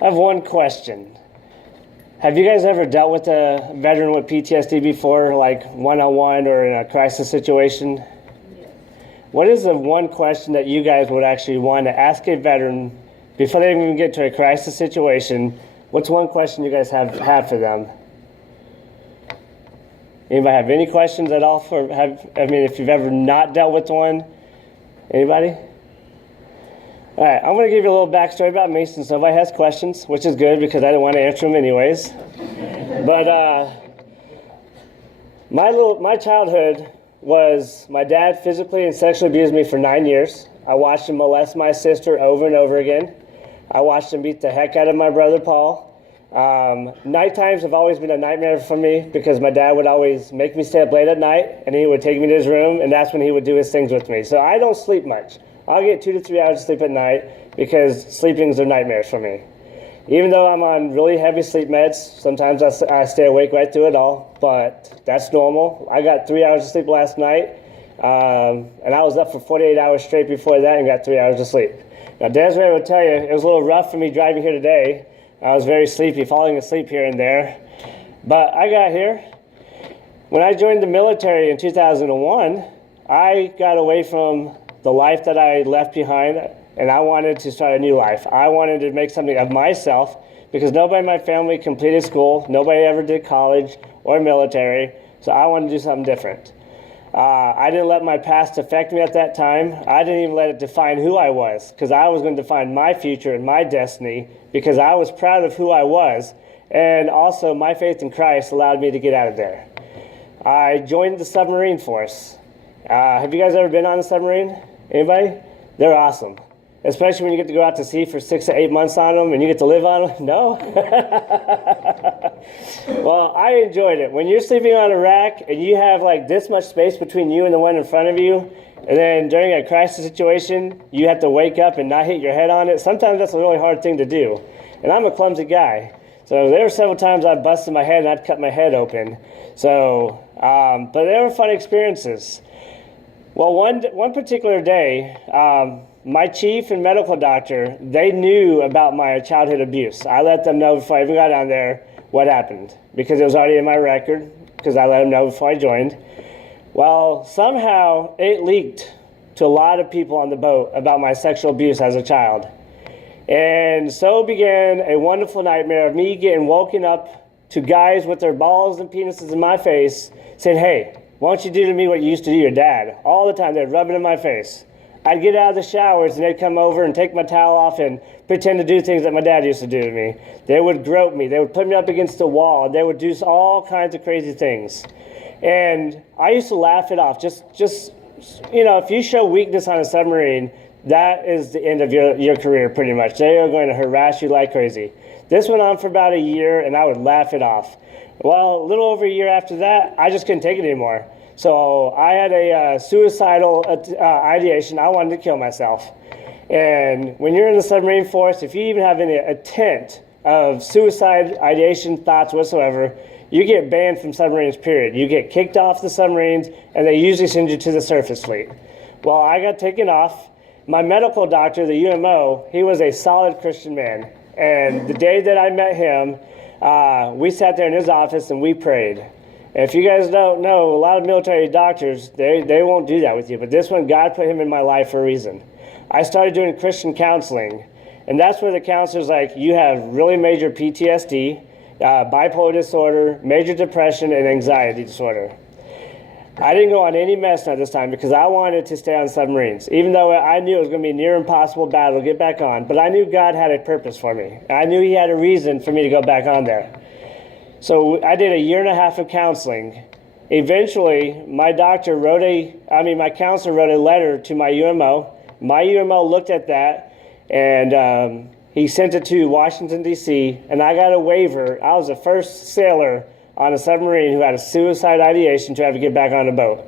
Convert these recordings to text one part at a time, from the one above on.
I have one question. Have you guys ever dealt with a veteran with PTSD before, like one-on-one or in a crisis situation? Yes. What is the one question that you guys would actually want to ask a veteran before they even get to a crisis situation? What's one question you guys have for them? Anybody have any questions at all if you've ever not dealt with one? Anybody? All right, I'm going to give you a little backstory about me since nobody has questions, which is good because I didn't want to answer them anyways. But my childhood was my dad physically and sexually abused me for 9 years. I watched him molest my sister over and over again. I watched him beat the heck out of my brother Paul. Night times have always been a nightmare for me because my dad would always make me stay up late at night and he would take me to his room and that's when he would do his things with me. So I don't sleep much. I'll get 2 to 3 hours of sleep at night because sleepings are nightmares for me. Even though I'm on really heavy sleep meds, sometimes I stay awake right through it all, but that's normal. I got 3 hours of sleep last night, and I was up for 48 hours straight before that and got 3 hours of sleep. Now, Desiree will tell you, it was a little rough for me driving here today. I was very sleepy, falling asleep here and there. But I got here. When I joined the military in 2001, I got away from the life that I left behind, and I wanted to start a new life. I wanted to make something of myself because nobody in my family completed school. Nobody ever did college or military, so I wanted to do something different. I didn't let my past affect me at that time. I didn't even let it define who I was because I was going to define my future and my destiny because I was proud of who I was, and also my faith in Christ allowed me to get out of there. I joined the submarine force. Have you guys ever been on a submarine? Anybody? They're awesome. Especially when you get to go out to sea for 6 to 8 months on them and you get to live on them. No? Well, I enjoyed it. When you're sleeping on a rack and you have like this much space between you and the one in front of you, and then during a crisis situation, you have to wake up and not hit your head on it, sometimes that's a really hard thing to do. And I'm a clumsy guy. So there were several times I busted my head and I'd cut my head open. So, but they were fun experiences. Well, one particular day, my chief and medical doctor, they knew about my childhood abuse. I let them know before I even got down there what happened because it was already in my record because I let them know before I joined. Well, somehow it leaked to a lot of people on the boat about my sexual abuse as a child. And so began a wonderful nightmare of me getting woken up to guys with their balls and penises in my face saying, "Hey, why don't you do to me what you used to do to your dad?" All the time, they'd rub it in my face. I'd get out of the showers, and they'd come over and take my towel off and pretend to do things that my dad used to do to me. They would grope me. They would put me up against the wall. They would do all kinds of crazy things. And I used to laugh it off. Just if you show weakness on a submarine, that is the end of your career pretty much. They are going to harass you like crazy. This went on for about a year, and I would laugh it off. Well, a little over a year after that, I just couldn't take it anymore. So I had a suicidal ideation. I wanted to kill myself. And when you're in the submarine force, if you even have any intent of suicide ideation thoughts whatsoever, you get banned from submarines, period. You get kicked off the submarines, and they usually send you to the surface fleet. Well, I got taken off. My medical doctor, the UMO, he was a solid Christian man. And the day that I met him, we sat there in his office and we prayed. And if you guys don't know, a lot of military doctors, they won't do that with you. But this one, God put him in my life for a reason. I started doing Christian counseling. And that's where the counselor's like, you have really major PTSD, bipolar disorder, major depression, and anxiety disorder. I didn't go on any mess at this time because I wanted to stay on submarines, even though I knew it was going to be a near impossible battle to get back on. But I knew God had a purpose for me. I knew he had a reason for me to go back on there. So I did a year and a half of counseling. Eventually, my counselor wrote a letter to my UMO. My UMO looked at that, and he sent it to Washington, D.C., and I got a waiver. I was the first sailor on a submarine who had a suicide ideation to have to get back on a boat.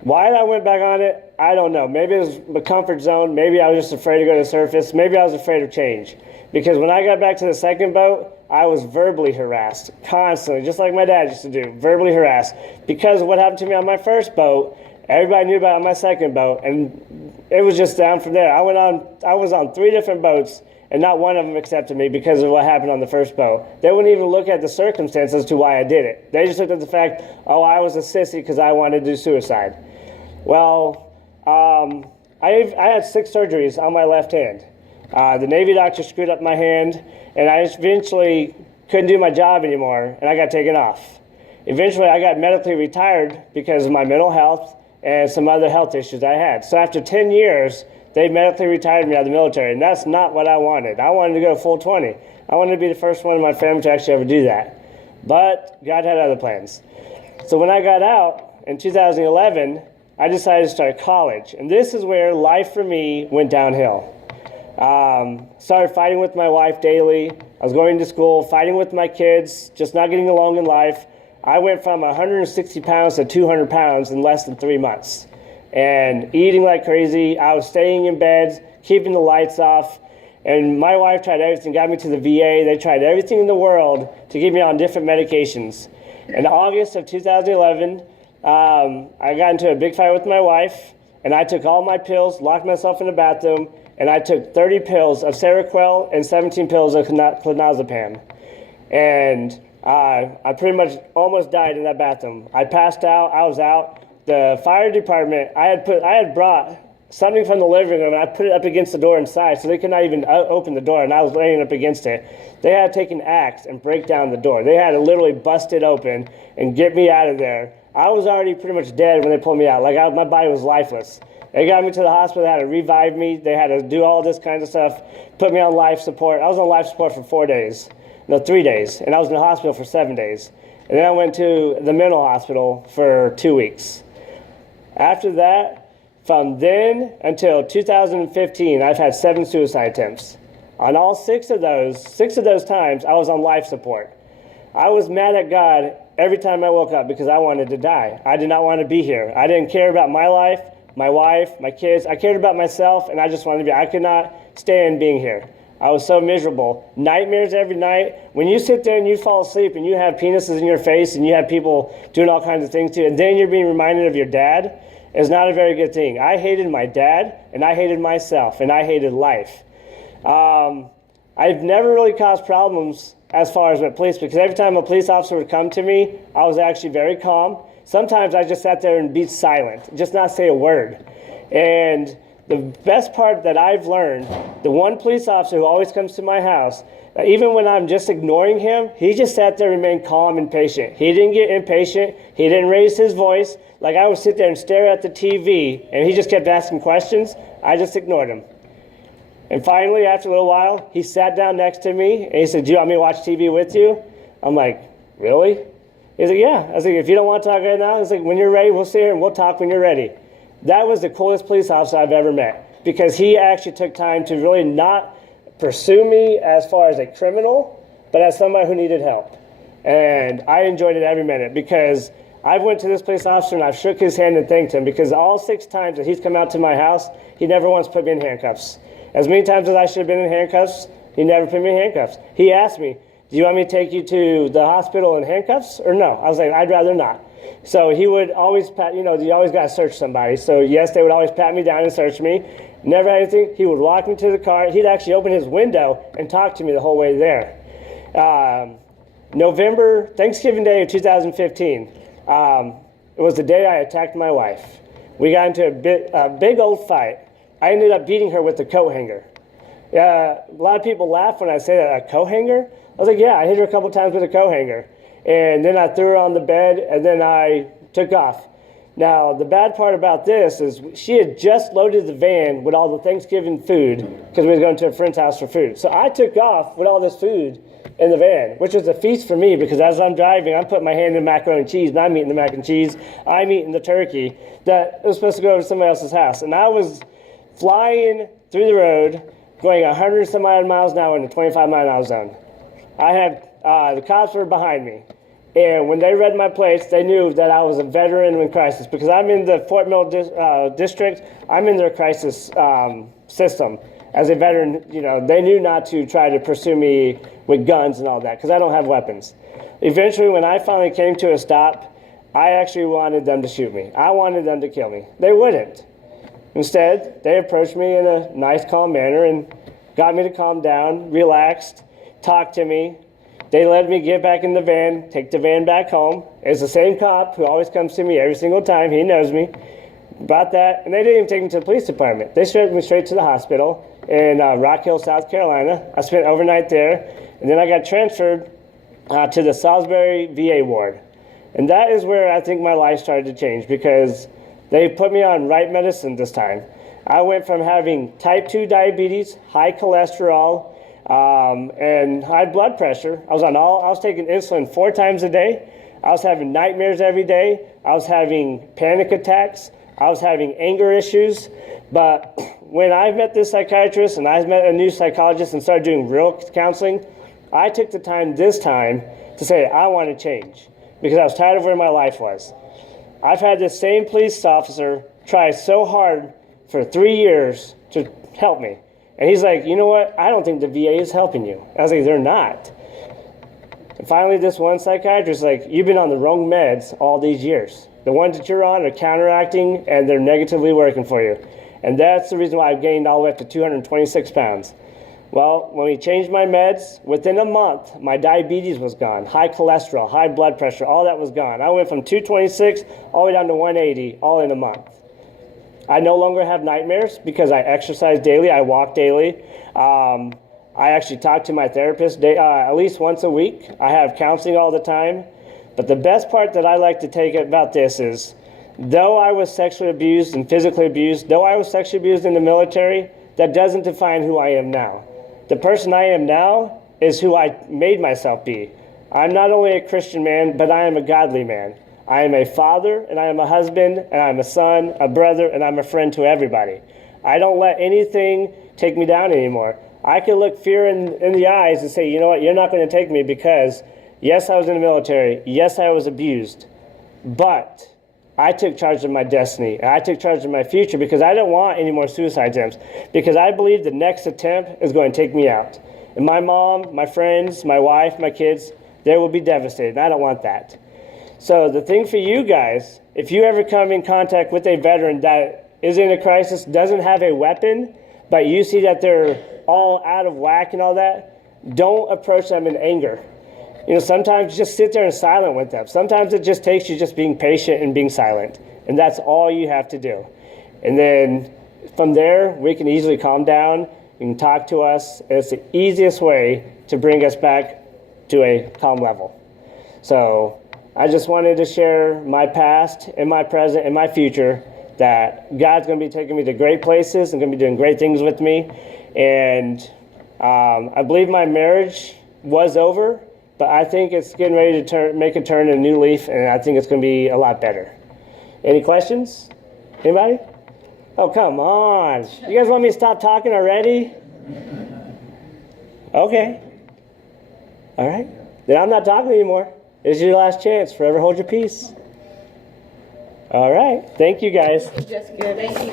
Why I went back on it, I don't know. Maybe it was the comfort zone. Maybe I was just afraid to go to the surface. Maybe I was afraid of change. Because when I got back to the second boat, I was verbally harassed constantly, just like my dad used to do, verbally harassed. Because of what happened to me on my first boat, everybody knew about it on my second boat, and it was just down from there. I was on 3 different boats, and not one of them accepted me because of what happened on the first boat. They wouldn't even look at the circumstances to why I did it. They just looked at the fact, oh, I was a sissy because I wanted to do suicide. Well, I had 6 surgeries on my left hand. The Navy doctor screwed up my hand, and I eventually couldn't do my job anymore, and I got taken off. Eventually, I got medically retired because of my mental health and some other health issues I had. So after 10 years, they medically retired me out of the military, and that's not what I wanted. I wanted to go full 20. I wanted to be the first one in my family to actually ever do that. But God had other plans. So when I got out in 2011, I decided to start college. And this is where life for me went downhill. Started fighting with my wife daily. I was going to school, fighting with my kids, just not getting along in life. I went from 160 pounds to 200 pounds in less than 3 months. And eating like crazy. I was staying in bed, keeping the lights off. And my wife tried everything, got me to the VA. They tried everything in the world to get me on different medications. In August of 2011, I got into a big fight with my wife, and I took all my pills, locked myself in the bathroom, and I took 30 pills of Seroquel and 17 pills of clonazepam. And I pretty much almost died in that bathroom. I passed out. I was out. The fire department, I had brought something from the living room, and I put it up against the door inside, so they could not even open the door, and I was laying up against it. They had to take an axe and break down the door. They had to literally bust it open and get me out of there. I was already pretty much dead when they pulled me out. My body was lifeless. They got me to the hospital. They had to revive me. They had to do all this kind of stuff, put me on life support. I was on life support for 3 days, and I was in the hospital for 7 days. And then I went to the mental hospital for 2 weeks. After that, from then until 2015, I've had 7 suicide attempts. On all 6 of those times, I was on life support. I was mad at God every time I woke up because I wanted to die. I did not want to be here. I didn't care about my life, my wife, my kids. I cared about myself, and I just wanted to be. I could not stand being here. I was so miserable. Nightmares every night. When you sit there and you fall asleep and you have penises in your face and you have people doing all kinds of things to you, and then you're being reminded of your dad, is not a very good thing. I hated my dad, and I hated myself, and I hated life. I've never really caused problems as far as with police, because every time a police officer would come to me, I was actually very calm. Sometimes I just sat there and be silent, just not say a word. And the best part that I've learned, the one police officer who always comes to my house, even when I'm just ignoring him, he just sat there and remained calm and patient. He didn't get impatient. He didn't raise his voice. Like, I would sit there and stare at the TV, and he just kept asking questions. I just ignored him. And finally, after a little while, he sat down next to me, and he said, "Do you want me to watch TV with you?" I'm like, "Really?" He's like, "Yeah." I was like, "If you don't want to talk right now," he's like, "When you're ready, we'll sit here and we'll talk when you're ready." That was the coolest police officer I've ever met, because he actually took time to really not pursue me as far as a criminal, but as somebody who needed help. And I enjoyed it every minute, because I went to this police officer and I shook his hand and thanked him, because all 6 times that he's come out to my house, he never once put me in handcuffs. As many times as I should have been in handcuffs, he never put me in handcuffs. He asked me, "Do you want me to take you to the hospital in handcuffs or no?" I was like, "I'd rather not." So he would always you always got to search somebody. So yes, they would always pat me down and search me. Never had anything. He would walk me to the car. He'd actually open his window and talk to me the whole way there. Thanksgiving Day of 2015, it was the day I attacked my wife. We got into a big old fight. I ended up beating her with the coat hanger. A lot of people laugh when I say that, a coat hanger? I was like, yeah, I hit her a couple times with a coat hanger. And then I threw her on the bed, and then I took off. Now, the bad part about this is she had just loaded the van with all the Thanksgiving food, because we were going to a friend's house for food. So I took off with all this food in the van, which was a feast for me, because as I'm driving, I'm putting my hand in the macaroni and cheese, and I'm eating the mac and cheese. I'm eating the turkey that was supposed to go over to somebody else's house. And I was flying through the road, going 100 some odd miles an hour in the 25-mile-an-hour zone. I had the cops were behind me, and when they read my plates, they knew that I was a veteran in crisis, because I'm in the Fort Mill district. I'm in their crisis system as a veteran. They knew not to try to pursue me with guns and all that, because I don't have weapons. Eventually, when I finally came to a stop, I actually wanted them to shoot me. I wanted them to kill me. They wouldn't. Instead, they approached me in a nice, calm manner, and got me to calm down, relaxed, talked to me. They let me get back in the van, take the van back home. It's the same cop who always comes to me every single time. He knows me. About that, and they didn't even take me to the police department. They sent me straight to the hospital in Rock Hill, South Carolina. I spent overnight there, and then I got transferred to the Salisbury VA ward. And that is where I think my life started to change, because they put me on right medicine this time. I went from having type 2 diabetes, high cholesterol, and high blood pressure. I was taking insulin 4 times a day. I was having nightmares every day. I was having panic attacks. I was having anger issues. But when I met this psychiatrist and I met a new psychologist and started doing real counseling, I took the time this time to say, I want to change, because I was tired of where my life was. I've had this same police officer try so hard for 3 years to help me. And he's like, you know what? I don't think the VA is helping you. I was like, they're not. And finally, this one psychiatrist is like, you've been on the wrong meds all these years. The ones that you're on are counteracting, and they're negatively working for you. And that's the reason why I've gained all the way up to 226 pounds. Well, when we changed my meds, within a month, my diabetes was gone. High cholesterol, high blood pressure, all that was gone. I went from 226 all the way down to 180, all in a month. I no longer have nightmares because I exercise daily. I walk daily. I actually talk to my therapist at least once a week. I have counseling all the time. But the best part that I like to take about this is, though I was sexually abused and physically abused, though I was sexually abused in the military, that doesn't define who I am now. The person I am now is who I made myself be. I'm not only a Christian man, but I am a godly man. I am a father, and I am a husband, and I'm a son, a brother, and I'm a friend to everybody. I don't let anything take me down anymore. I can look fear in the eyes and say, you know what, you're not going to take me, because yes, I was in the military. Yes, I was abused. But I took charge of my destiny. And I took charge of my future, because I don't want any more suicide attempts, because I believe the next attempt is going to take me out. And my mom, my friends, my wife, my kids, they will be devastated. I don't want that. So the thing for you guys, if you ever come in contact with a veteran that is in a crisis, doesn't have a weapon, but you see that they're all out of whack and all that, don't approach them in anger. You know, sometimes just sit there and silent with them. Sometimes it just takes you just being patient and being silent. And that's all you have to do. And then from there, we can easily calm down. You can talk to us. It's the easiest way to bring us back to a calm level. So I just wanted to share my past and my present and my future, that God's going to be taking me to great places and going to be doing great things with me. And I believe my marriage was over, but I think it's getting ready to make a turn, a new leaf, and I think it's going to be a lot better. Any questions? Anybody? Oh, come on. You guys want me to stop talking already? Okay. All right. Then I'm not talking anymore. This is your last chance. Forever hold your peace. All right. Thank you, guys. Just good. Thank you.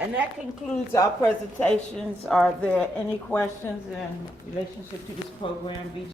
And that concludes our presentations. Are there any questions in relationship to this program?